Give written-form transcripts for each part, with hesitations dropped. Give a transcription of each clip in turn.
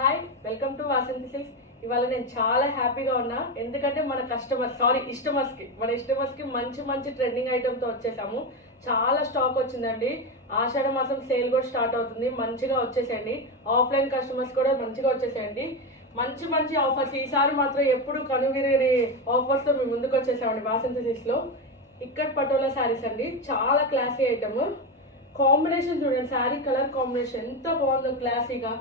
Hi welcome to Vasanthi silks. ఇవాళ నేను చాలా హ్యాపీగా ఉన్నా, ఎందుకంటే మన ఇష్టమర్స్ కి మంచి మంచి ట్రెండింగ్ ఐటమ్ తో వచ్చేసాము. చాలా స్టాక్ వచ్చిందండి. ఆషాఢ మాసం సేల్ కూడా స్టార్ట్ అవుతుంది. మంచిగా వచ్చేసేయండి. ఆఫ్లైన్ కస్టమర్స్ కూడా మంచిగా వచ్చేసేయండి. మంచి మంచి ఆఫర్స్ ఈసారి మాత్రం ఎప్పుడు కనువిరి ఆఫర్స్ తో మేము ముందుకు వచ్చేసామండి వాసంతి సిల్క్స్ లో. ఇక్కడ పటోలా శారీస్ అండి, చాలా క్లాసీ ఐటమ్. కాంబినేషన్ చూడండి, శారీ కలర్ కాంబినేషన్ ఎంత బాగుందో క్లాసీగా.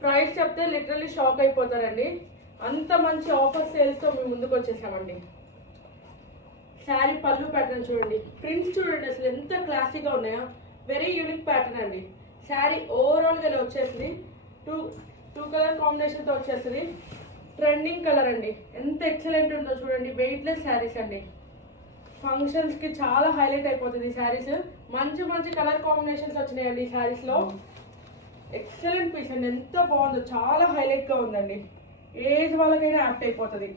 ప్రైస్ చెప్తే లిటరల్లీ షాక్ అయిపోతారండి. అంత మంచి ఆఫర్ సేల్స్ తో మేము ముందుకు వచ్చేసామండి. శారీ పళ్ళు ప్యాటర్న్ చూడండి, ప్రింట్స్ చూడండి అసలు ఎంత క్లాసీగా ఉన్నాయో. వెరీ యూనిక్ ప్యాటర్న్ అండి. శారీ ఓవరాల్ గా వచ్చేసింది. టూ కలర్ కాంబినేషన్ తో వచ్చేసింది. ట్రెండింగ్ కలర్ అండి, ఎంత ఎక్సలెంట్ ఉందో చూడండి. వెయిట్లెస్ శారీస్ అండి, ఫంక్షన్స్ కి చాలా హైలైట్ అయిపోతుంది ఈ శారీస్. మంచి మంచి కలర్ కాంబినేషన్స్ వచ్చినాయండి ఈ శారీస్ లో. ఎక్సలెంట్ పీస్ అండి, ఎంత బాగుందో, చాలా హైలైట్ గా ఉందండి. ఏజ్ వాళ్ళకైనా యాప్ట్ అయిపోతుంది.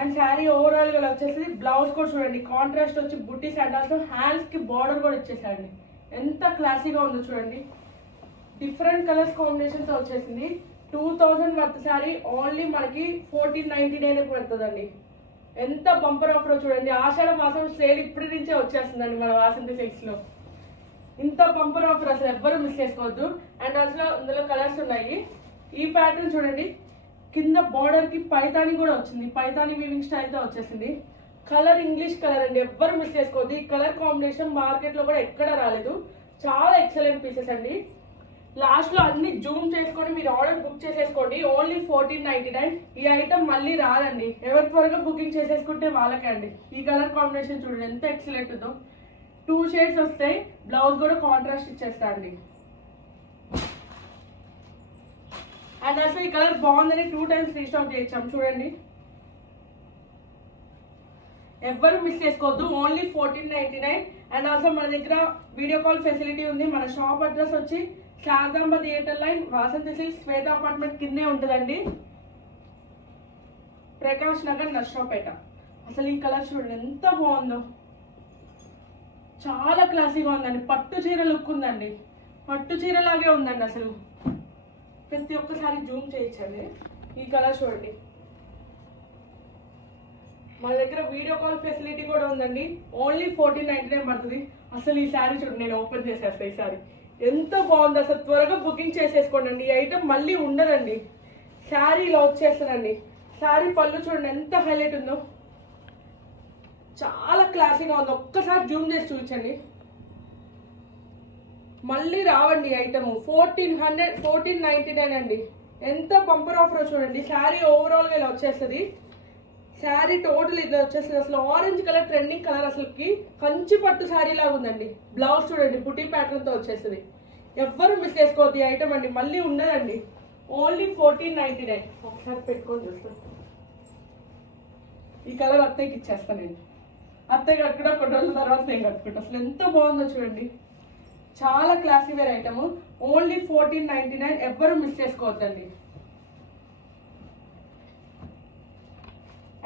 అండ్ శారీ ఓవరాల్ గా వచ్చేసి బ్లౌజ్ కూడా చూడండి, కాంట్రాస్ట్ వచ్చి బుట్టీస్ అండ్ ఆల్సో హ్యాండ్స్ కి బార్డర్ కూడా ఇచ్చేసారండి. ఎంత క్లాసీగా ఉందో చూడండి. డిఫరెంట్ కలర్స్ కాంబినేషన్ తో వచ్చేసింది. 2000 వర్త్ శారీ ఓన్లీ మనకి 1499 పడుతుందండి. ఎంత బంపర్ ఆఫర్ చూడండి. ఆషాఢ మాసం సేల్ ఇప్పటి నుంచే వచ్చేస్తుందండి మన వాసంతి సిల్క్స్ లో. ఇంత బంపర్ ఆఫర్ అసలు ఎవ్వరూ మిస్ చేసుకోవద్దు. అండ్ అసలు ఇందులో కలర్స్ ఉన్నాయి. ఈ ప్యాటర్న్ చూడండి, కింద బార్డర్ కి పైతాని కూడా వచ్చింది. పైతాని వీవింగ్ స్టైల్ తో వచ్చేసింది. కలర్ ఇంగ్లీష్ కలర్ అండి, ఎవ్వరు మిస్ చేసుకోవద్దు. ఈ కలర్ కాంబినేషన్ మార్కెట్ లో కూడా ఎక్కడ రాలేదు. చాలా ఎక్సలెంట్ పీసెస్ అండి. లాస్ట్ లో అన్ని జూమ్ చేసుకొని మీరు ఆర్డర్ బుక్ చేసేసుకోండి. ఓన్లీ 1499. ఈ ఐటమ్ మళ్ళీ రాదండి. ఎవరి త్వరగా బుకింగ్ చేసేసుకుంటే వాళ్ళకే అండి. ఈ కలర్ కాంబినేషన్ చూడండి ఎంత ఎక్సలెంట్ ఉందో. 2 షేడ్స్ వస్తాయి. బ్లౌజ్ కూడా కాంట్రాస్ట్ ఇచ్చేస్తా అండి. అండ్ అసలు ఈ కలర్ బాగుందని 2 టైమ్స్ రీస్టాక్ చేయించాం చూడండి. ఎవ్వరు మిస్ చేసుకోవద్దు. ఓన్లీ 1499. అండ్ ఆల్సో మన దగ్గర వీడియో కాల్ ఫెసిలిటీ ఉంది. మన షాప్ అడ్రస్ వచ్చి Sharadamba theatre line, Vasanthi silks, Shweta apartment కిందే ఉంటుందండి. ప్రకాష్ నగర్, నర్సరావుపేట. అసలు ఈ కలర్ చూడండి ఎంత బాగుందో, చాలా క్లాసీగా ఉందండి. పట్టు చీర లుక్ ఉందండి, పట్టు చీర లాగే ఉందండి. అసలు ప్రతి ఒక్కసారి జూమ్ చేయించండి. ఈ కలర్ చూడండి. మన దగ్గర వీడియో కాల్ ఫెసిలిటీ కూడా ఉందండి. ఓన్లీ 1499 పడుతుంది. అసలు ఈ శారీ చూడండి, నేను ఓపెన్ చేసేస్తాను. ఈ శారీ ఎంత బాగుంది అసలు. త్వరగా బుకింగ్ చేసేసుకోండి అండి. ఈ ఐటమ్ మళ్ళీ ఉండదండి. శారీ ఇలా వచ్చేస్తుందండి. శారీ పళ్ళు చూడండి ఎంత హైలైట్ ఉందో, చాలా క్లాసీగా ఉంది. ఒక్కసారి జూమ్ చేసి చూపించండి. మళ్ళీ రావండి ఐటమ్. 1499 అండి. ఎంత బంపర్ ఆఫర్ చూడండి. శారీ ఓవరాల్ గా ఇలా వచ్చేస్తుంది. శారీ టోటల్ ఇట్లా వచ్చేస్తుంది. అసలు ఆరెంజ్ కలర్ ట్రెండింగ్ కలర్, అసలుకి కంచి పట్టు శారీ లాగా ఉందండి. బ్లౌజ్ చూడండి బుటీ ప్యాటర్న్ తో వచ్చేస్తుంది. ఎవ్వరు మిస్ చేసుకోవద్దు ఈ ఐటమ్ అండి. మళ్ళీ ఉండదండి. ఓన్లీ 1499. ఒకసారి పెట్టుకొని చూస్తాను. ఈ కలర్ అత్తయ్యకి ఇచ్చేస్తాను నేను. అత్తయ్య కట్టుకుంటే కొన్ని రోజుల తర్వాత నేను కట్టుకుంటా. అసలు ఎంత బాగుందో చూడండి. చాలా క్లాసీ వేర్ ఐటమ్. ఓన్లీ 1499. ఎవ్వరు మిస్ చేసుకోవద్దండి.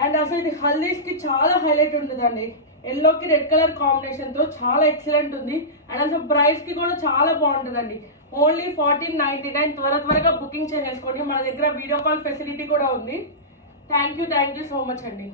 అండ్ అసలు ఇది హల్దీస్ కి చాలా హైలైట్ ఉంటుందండి. ఎల్లోకి రెడ్ కలర్ కాంబినేషన్ తో చాలా ఎక్సలెంట్ ఉంది. అండ్ అసలు ప్రైస్ కి కూడా చాలా బాగుంటుందండి. ఓన్లీ 1499. త్వరగా బుకింగ్ చేసేసుకోండి. మన దగ్గర వీడియో కాల్ ఫెసిలిటీ కూడా ఉంది. థ్యాంక్ యూ సో మచ్ అండి.